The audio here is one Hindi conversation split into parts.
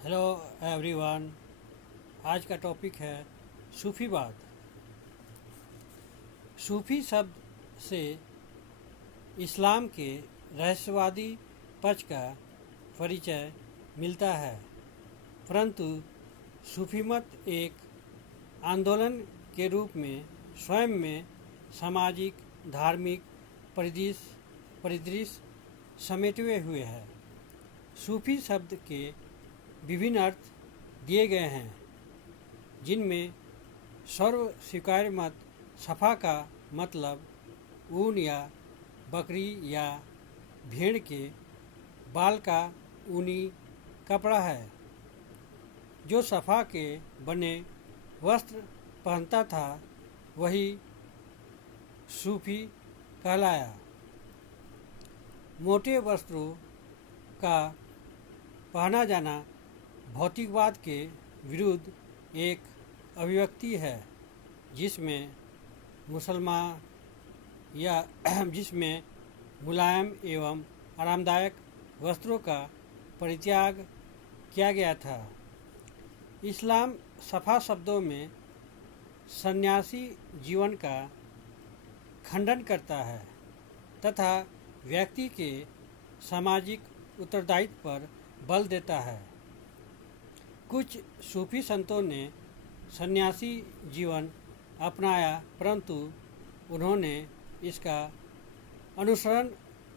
Hello everyone. आज का टॉपिक है सूफीवाद। सूफी शब्द से इस्लाम के रहस्यवादी पक्ष का परिचय मिलता है, परंतु सूफी मत एक आंदोलन के रूप में स्वयं में सामाजिक धार्मिक परिदृश्य समेटे हुए है। सूफी शब्द के विभिन्न अर्थ दिए गए हैं, जिनमें सर्व स्वीकार्य मत सफ़ा का मतलब ऊन या बकरी या भेड़ के बाल का ऊनी कपड़ा है, जो सफ़ा के बने वस्त्र पहनता था, वही सूफी कहलाया। मोटे वस्त्रों का पहना जाना भौतिकवाद के विरुद्ध एक अभिव्यक्ति है, जिसमें जिसमें मुलायम एवं आरामदायक वस्त्रों का परित्याग किया गया था। इस्लाम सफ़ा शब्दों में सन्यासी जीवन का खंडन करता है तथा व्यक्ति के सामाजिक उत्तरदायित्व पर बल देता है। कुछ सूफी संतों ने सन्यासी जीवन अपनाया, परंतु उन्होंने इसका अनुसरण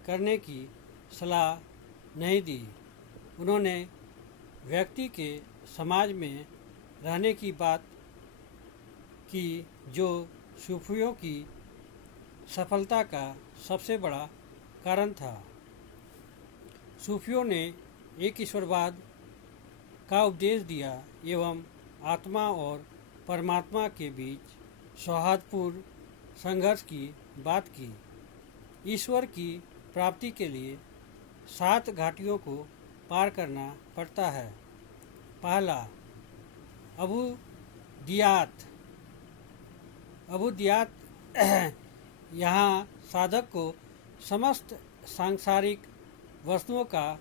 करने की सलाह नहीं दी। उन्होंने व्यक्ति के समाज में रहने की बात की, जो सूफियों की सफलता का सबसे बड़ा कारण था। सूफियों ने एक ईश्वरवाद का उपदेश दिया एवं आत्मा और परमात्मा के बीच सौहार्दपूर्ण संघर्ष की बात की। ईश्वर की प्राप्ति के लिए 7 घाटियों को पार करना पड़ता है। पहला, अबूदियात यहाँ साधक को समस्त सांसारिक वस्तुओं का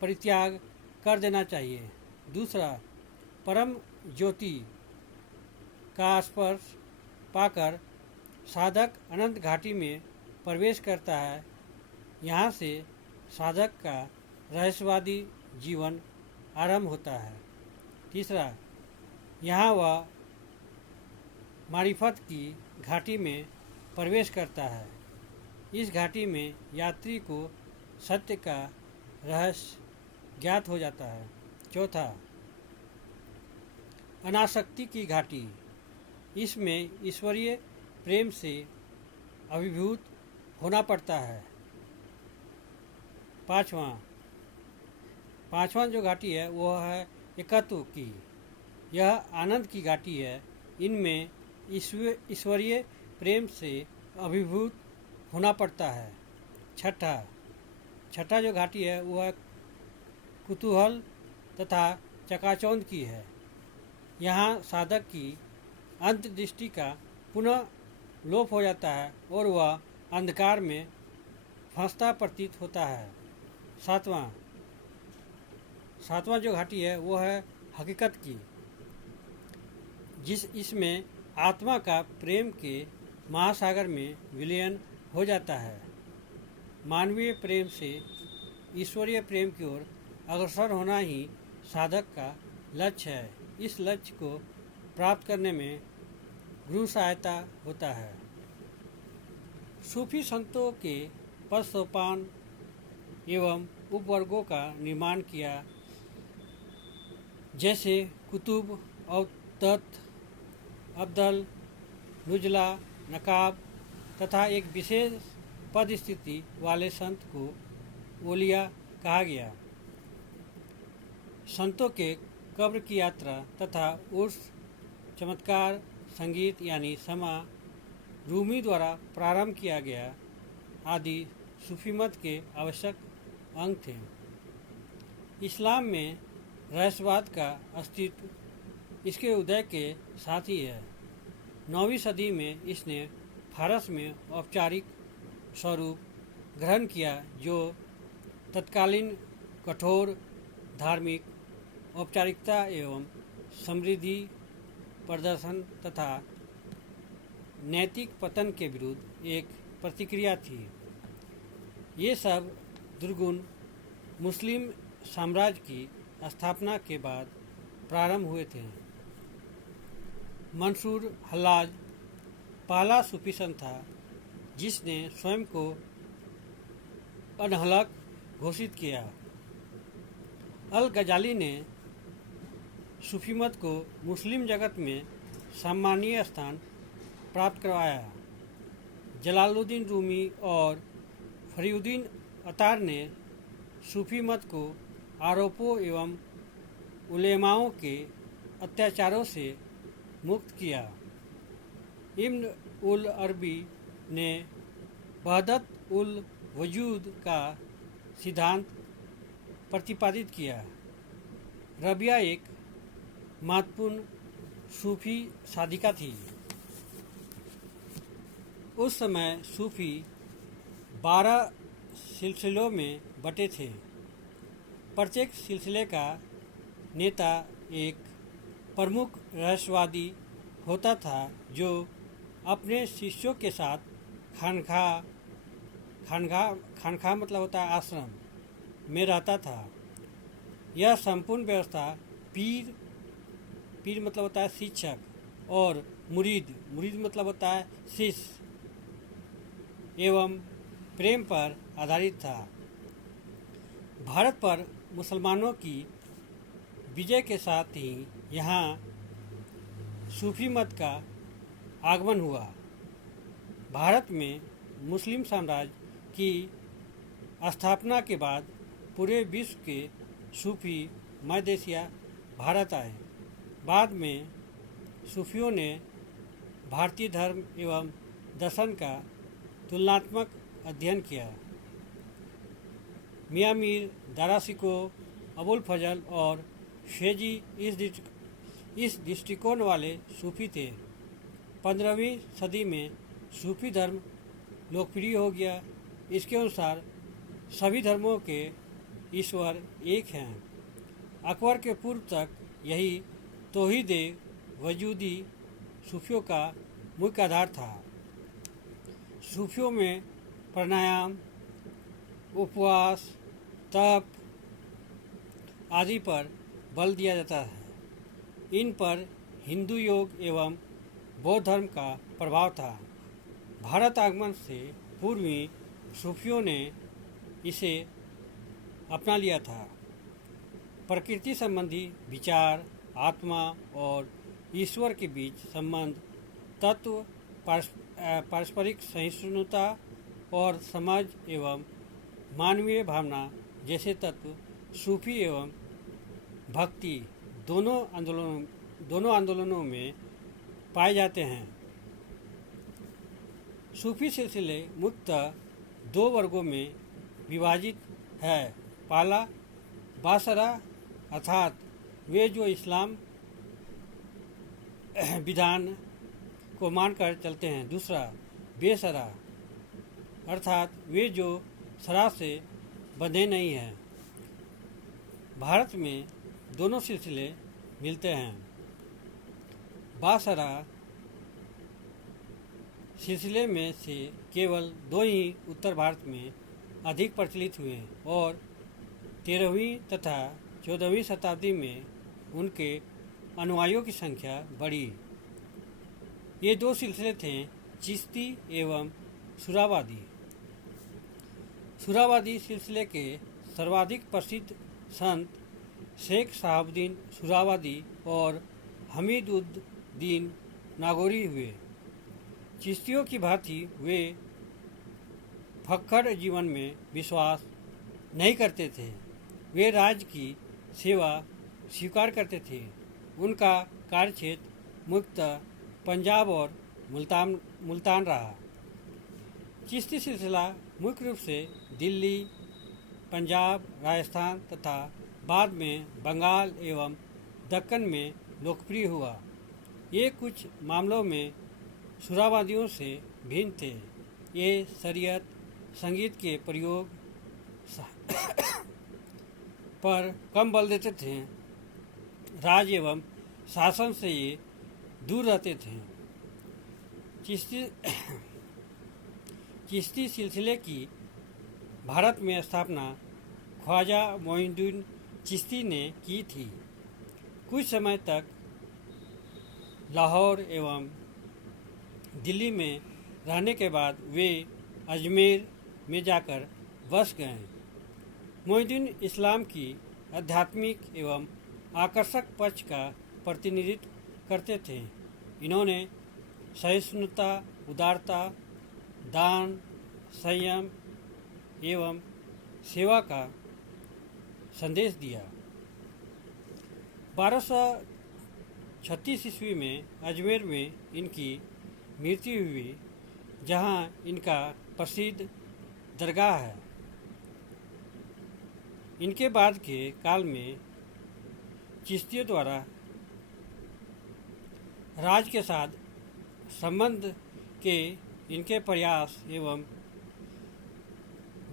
परित्याग कर देना चाहिए। दूसरा, परम ज्योति का स्पर्श पाकर साधक अनंत घाटी में प्रवेश करता है। यहाँ से साधक का रहस्यवादी जीवन आरंभ होता है। तीसरा, यहाँ वह मारिफत की घाटी में प्रवेश करता है। इस घाटी में यात्री को सत्य का रहस्य ज्ञात हो जाता है। चौथा, अनासक्ति की घाटी। इसमें ईश्वरीय प्रेम से अभिभूत होना पड़ता है। पांचवा जो घाटी है वह है एकत्व की। यह आनंद की घाटी है। इनमें ईश्वरीय प्रेम से अभिभूत होना पड़ता है। छठा जो घाटी है वह कुतूहल तथा चकाचौंध की है। यहाँ साधक की अंतर्दृष्टि का पुनः लोप हो जाता है और वह अंधकार में फंसता प्रतीत होता है। सातवां जो घाटी है वह है हकीकत की। इसमें आत्मा का प्रेम के महासागर में विलयन हो जाता है। मानवीय प्रेम से ईश्वरीय प्रेम की ओर अग्रसर होना ही साधक का लक्ष्य है। इस लक्ष्य को प्राप्त करने में गुरु सहायता होता है। सूफी संतों के पद सोपान एवं उपवर्गों का निर्माण किया, जैसे कुतुब, औतत, अब्दल, नुजला, नकाब तथा एक विशेष पद स्थिति वाले संत को ओलिया कहा गया। संतों के कब्र की यात्रा तथा उर्स, चमत्कार, संगीत यानी समा रूमी द्वारा प्रारंभ किया गया आदि सूफी मत के आवश्यक अंग थे। इस्लाम में रहस्यवाद का अस्तित्व इसके उदय के साथ ही है। 9वीं सदी में इसने फारस में औपचारिक स्वरूप ग्रहण किया, जो तत्कालीन कठोर धार्मिक औपचारिकता एवं समृद्धि प्रदर्शन तथा नैतिक पतन के विरुद्ध एक प्रतिक्रिया थी। ये सब दुर्गुण मुस्लिम साम्राज्य की स्थापना के बाद प्रारंभ हुए थे। मंसूर हल्लाज पहला सूफी संत था जिसने स्वयं को अनहलक घोषित किया। अल गजाली ने सूफी मत को मुस्लिम जगत में सम्मानीय स्थान प्राप्त करवाया। जलालुद्दीन रूमी और फरीउद्दीन अतार ने सूफी मत को आरोपों एवं उलेमाओं के अत्याचारों से मुक्त किया। इब्न उल अरबी ने वहदत उल वजूद का सिद्धांत प्रतिपादित किया। रबिया एक महत्वपूर्ण सूफी साधिका थी। उस समय सूफी 12 सिलसिलों में बटे थे। प्रत्येक सिलसिले का नेता एक प्रमुख रहस्यवादी होता था जो अपने शिष्यों के साथ खानखा मतलब होता है आश्रम में रहता था। यह संपूर्ण व्यवस्था पीर मतलब होता है शिक्षक और मुरीद मतलब होता है शिष्य एवं प्रेम पर आधारित था। भारत पर मुसलमानों की विजय के साथ ही यहाँ सूफी मत का आगमन हुआ। भारत में मुस्लिम साम्राज्य की स्थापना के बाद पूरे विश्व के सूफी मध्य एशिया भारत आए। बाद में सूफियों ने भारतीय धर्म एवं दर्शन का तुलनात्मक अध्ययन किया। मियाँ मीर, दारा शिको, अबुल फजल और शेजी इस दृष्टिकोण वाले सूफी थे। 15वीं सदी में सूफी धर्म लोकप्रिय हो गया। इसके अनुसार सभी धर्मों के ईश्वर एक हैं। अकबर के पूर्व तक यही तौहीद वजूदी सूफियों का मुख्य आधार था। सूफियों में प्राणायाम, उपवास, तप आदि पर बल दिया जाता है। इन पर हिंदू योग एवं बौद्ध धर्म का प्रभाव था। भारत आगमन से पूर्व ही सूफियों ने इसे अपना लिया था। प्रकृति संबंधी विचार, आत्मा और ईश्वर के बीच संबंध, तत्व, पारस्परिक सहिष्णुता और समझ एवं मानवीय भावना जैसे तत्व सूफी एवं भक्ति दोनों आंदोलनों में पाए जाते हैं। सूफी सिलसिले मुख्यतः 2 वर्गों में विभाजित है। पहला बासरा अर्थात वे जो इस्लाम विधान को मानकर चलते हैं। दूसरा बेसरा अर्थात वे जो शरा से बंधे नहीं हैं। भारत में दोनों सिलसिले मिलते हैं। बासरा सिलसिले में से केवल 2 ही उत्तर भारत में अधिक प्रचलित हुए और 13वीं तथा 14वीं शताब्दी में उनके अनुयायियों की संख्या बढ़ी। ये 2 सिलसिले थे चिश्ती एवं सुराबादी। सुराबादी सिलसिले के सर्वाधिक प्रसिद्ध संत शेख शहाबुद्दीन सुराबादी और हमीदुद्दीन नागौरी हुए। चिश्तियों की भांति वे फक्कड़ जीवन में विश्वास नहीं करते थे। वे राज्य की सेवा स्वीकार करते थे। उनका कार्यक्षेत्र मुख्यतः पंजाब और मुल्तान रहा। चिश्ती सिलसिला मुख्य रूप से दिल्ली, पंजाब, राजस्थान तथा बाद में बंगाल एवं दक्कन में लोकप्रिय हुआ। ये कुछ मामलों में सुराबादियों से भिन्न थे। ये शरीयत, संगीत के प्रयोग पर कम बल देते थे राज एवं शासन से ये दूर रहते थे। चिश्ती सिलसिले की भारत में स्थापना ख्वाजा मोइनुद्दीन चिश्ती ने की थी। कुछ समय तक लाहौर एवं दिल्ली में रहने के बाद वे अजमेर में जाकर बस गए। मोइनुद्दीन इस्लाम की आध्यात्मिक एवं आकर्षक पक्ष का प्रतिनिधित्व करते थे। इन्होंने सहिष्णुता, उदारता, दान, संयम एवं सेवा का संदेश दिया। 1236 ईस्वी में अजमेर में इनकी मृत्यु हुई, जहां इनका प्रसिद्ध दरगाह है। इनके बाद के काल में चिश्तियों द्वारा राज के साथ संबंध के इनके प्रयास एवं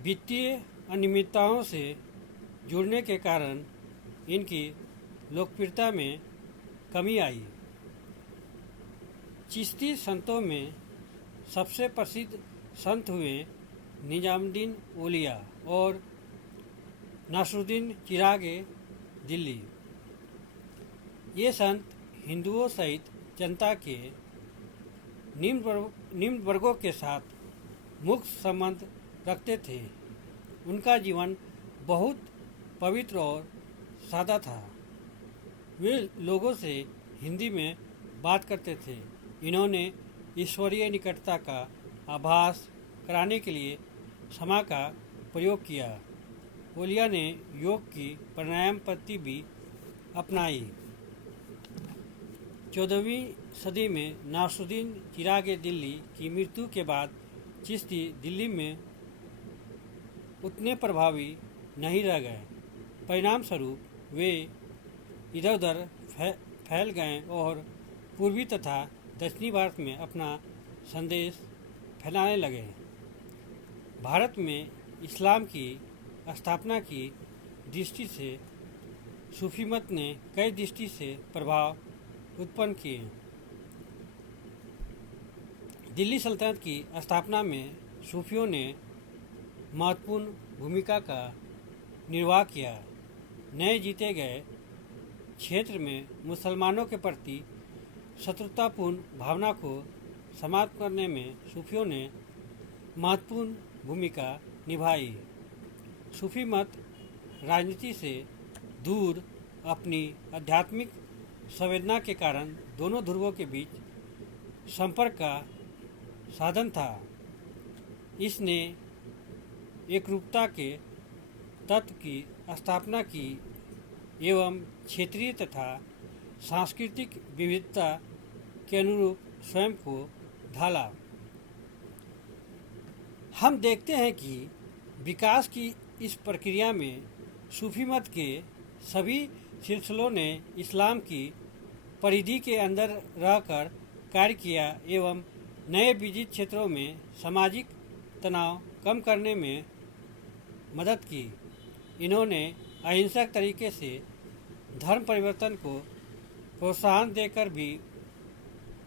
वित्तीय अनियमितताओं से जुड़ने के कारण इनकी लोकप्रियता में कमी आई। चिश्ती संतों में सबसे प्रसिद्ध संत हुए निजामुद्दीन औलिया और नासरुद्दीन चिरागे दिल्ली। ये संत हिंदुओं सहित जनता के निम्न वर्गों के साथ मुक्त संबंध रखते थे। उनका जीवन बहुत पवित्र और सादा था। वे लोगों से हिंदी में बात करते थे। इन्होंने ईश्वरीय निकटता का आभास कराने के लिए क्षमा का प्रयोग किया। औलिया ने योग की प्राणायाम पद्धति भी अपनाई। 14वीं सदी में नासरुद्दीन चिरागे दिल्ली की मृत्यु के बाद चिश्ती दिल्ली में उतने प्रभावी नहीं रह गए। परिणाम स्वरूप वे इधर उधर फैल गए और पूर्वी तथा दक्षिणी भारत में अपना संदेश फैलाने लगे। भारत में इस्लाम की स्थापना की दृष्टि से सूफी मत ने कई दृष्टि से प्रभाव उत्पन्न किए। दिल्ली सल्तनत की स्थापना में सूफियों ने महत्वपूर्ण भूमिका का निर्वाह किया। नए जीते गए क्षेत्र में मुसलमानों के प्रति शत्रुतापूर्ण भावना को समाप्त करने में सूफियों ने महत्वपूर्ण भूमिका निभाई। सूफी मत राजनीति से दूर अपनी आध्यात्मिक संवेदना के कारण दोनों ध्रुवों के बीच संपर्क का साधन था। इसने एकरूपता के तत्व की स्थापना की एवं क्षेत्रीय तथा सांस्कृतिक विविधता के अनुरूप स्वयं को ढाला। हम देखते हैं कि विकास की इस प्रक्रिया में सूफी मत के सभी सिलसिलों ने इस्लाम की परिधि के अंदर रहकर कार्य किया एवं नए विजित क्षेत्रों में सामाजिक तनाव कम करने में मदद की। इन्होंने अहिंसक तरीके से धर्म परिवर्तन को प्रोत्साहन देकर भी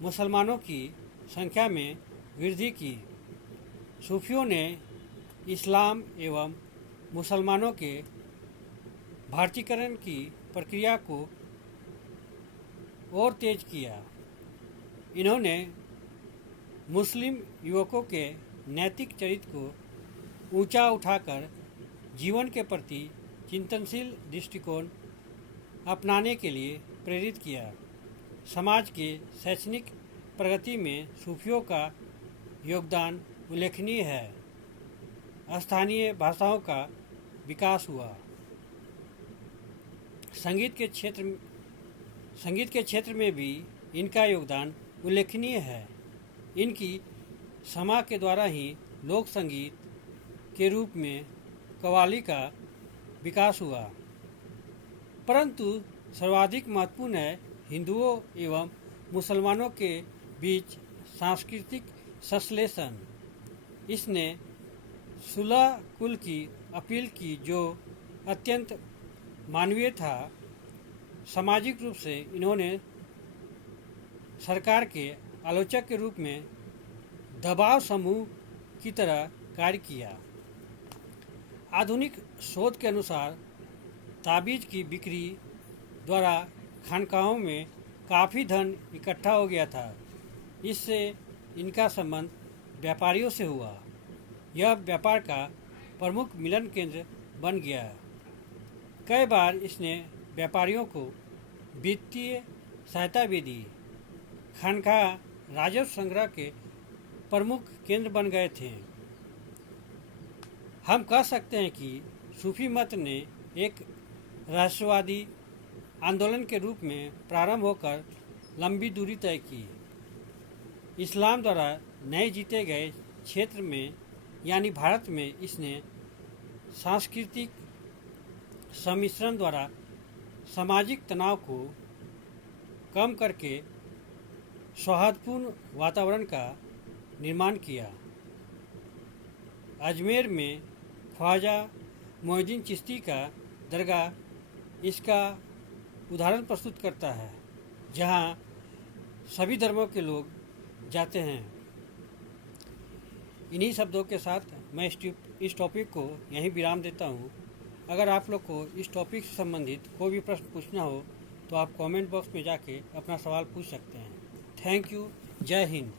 मुसलमानों की संख्या में वृद्धि की। सूफियों ने इस्लाम एवं मुसलमानों के भारतीकरण की प्रक्रिया को और तेज किया। इन्होंने मुस्लिम युवकों के नैतिक चरित्र को ऊंचा उठाकर जीवन के प्रति चिंतनशील दृष्टिकोण अपनाने के लिए प्रेरित किया। समाज के शैक्षणिक प्रगति में सूफियों का योगदान उल्लेखनीय है। स्थानीय भाषाओं का विकास हुआ। संगीत के क्षेत्र में भी इनका योगदान उल्लेखनीय है। इनकी क्षमा के द्वारा ही लोक संगीत के रूप में कव्वाली का विकास हुआ। परंतु सर्वाधिक महत्वपूर्ण है हिंदुओं एवं मुसलमानों के बीच सांस्कृतिक संश्लेषण। इसने सुलह कुल की अपील की, जो अत्यंत मानवीय था। सामाजिक रूप से इन्होंने सरकार के आलोचक के रूप में दबाव समूह की तरह कार्य किया। आधुनिक शोध के अनुसार ताबीज की बिक्री द्वारा खानकाहों में काफ़ी धन इकट्ठा हो गया था। इससे इनका संबंध व्यापारियों से हुआ। यह व्यापार का प्रमुख मिलन केंद्र बन गया। कई बार इसने व्यापारियों को वित्तीय सहायता भी दी। खानकाह राजस्व संग्रह के प्रमुख केंद्र बन गए थे। हम कह सकते हैं कि सूफी मत ने एक रहस्यवादी आंदोलन के रूप में प्रारंभ होकर लंबी दूरी तय की। इस्लाम द्वारा नए जीते गए क्षेत्र में यानी भारत में इसने सांस्कृतिक सम्मिश्रण द्वारा सामाजिक तनाव को कम करके सौहार्दपूर्ण वातावरण का निर्माण किया। अजमेर में ख्वाजा मोइनुद्दीन चिश्ती का दरगाह इसका उदाहरण प्रस्तुत करता है, जहां सभी धर्मों के लोग जाते हैं। इन्हीं शब्दों के साथ मैं इस टॉपिक को यहीं विराम देता हूँ। अगर आप लोग को इस टॉपिक से संबंधित कोई भी प्रश्न पूछना हो तो आप कमेंट बॉक्स में जाके अपना सवाल पूछ सकते हैं। Thank you. जय हिंद।